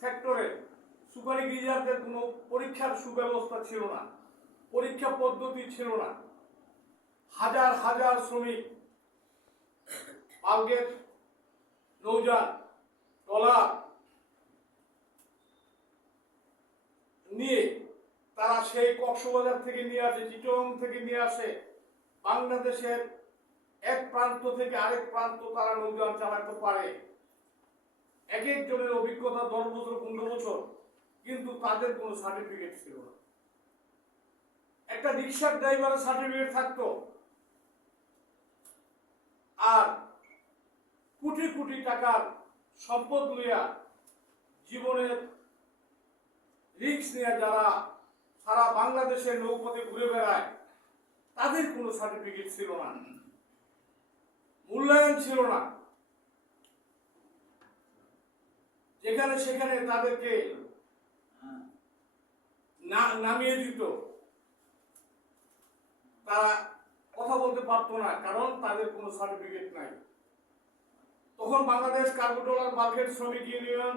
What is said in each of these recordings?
সেক্টরে সুপারি গিজারদের কোনো পরীক্ষার সুব্যবস্থা ছিল না, পরীক্ষা পদ্ধতি ছিল না। হাজার হাজার শ্রমিক বাল্কের নৌযান ট্রলার নিয়ে তারা সেই কক্সবাজার থেকে নিয়ে আসে, চিটগাং থেকে নিয়ে আসে, বাংলাদেশের এক প্রান্ত থেকে আরেক প্রান্ত তারা নৌযান চালাতে পারে। এক একজনের অভিজ্ঞতা 10 বছর 15 বছর, কিন্তু তাদের কোনো সার্টিফিকেট ছিল না। একটা রিক্সার ড্রাইভারের সার্টিফিকেট থাকতো, আর কোটি কোটি টাকার সম্পদ লইয়া জীবনের রিক্স নিয়ে যারা সারা বাংলাদেশের নৌপথে ঘুরে বেড়ায়, তাদের কোনো সার্টিফিকেট ছিল না, মূল্যায়ন ছিল না। যেখানে সেখানে তাদেরকে নামিয়ে দিত, তারা কথা বলতে পারতো না, কারণ তাদের কোনো সার্টিফিকেট নাই। তখন বাংলাদেশ কার্গো ট্রলার বাল্কের শ্রমিক ইউনিয়ন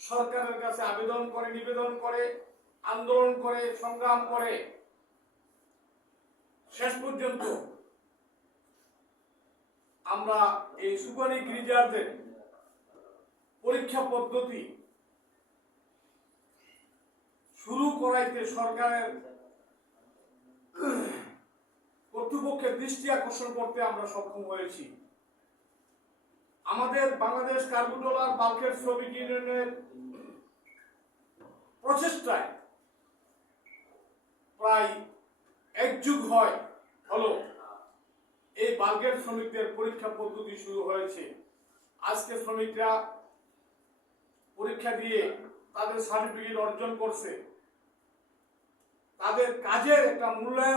সরকারের কাছে আবেদন করে, নিবেদন করে, আন্দোলন করে, সংগ্রাম করে, শেষ পর্যন্ত আমরা এই সুপারি গিজারদের পরীক্ষা পদ্ধতি শুরু করাইতে সরকারের কর্তৃপক্ষের দৃষ্টি আকর্ষণ করতে আমরা সক্ষম হয়েছি। আমাদের বাংলাদেশ কার্গো ট্রলার বাল্কের শ্রমিক ইউনিয়নের প্রচেষ্টায় প্রায় 1 যুগ হলো এই বাল্কের শ্রমিকদের পরীক্ষা পদ্ধতি শুরু হয়েছে। আজকে শ্রমিকরা পরীক্ষা দিয়ে তাদের সার্টিফিকেট অর্জন করছে, তাদের কাজের একটা মূল্যায়ন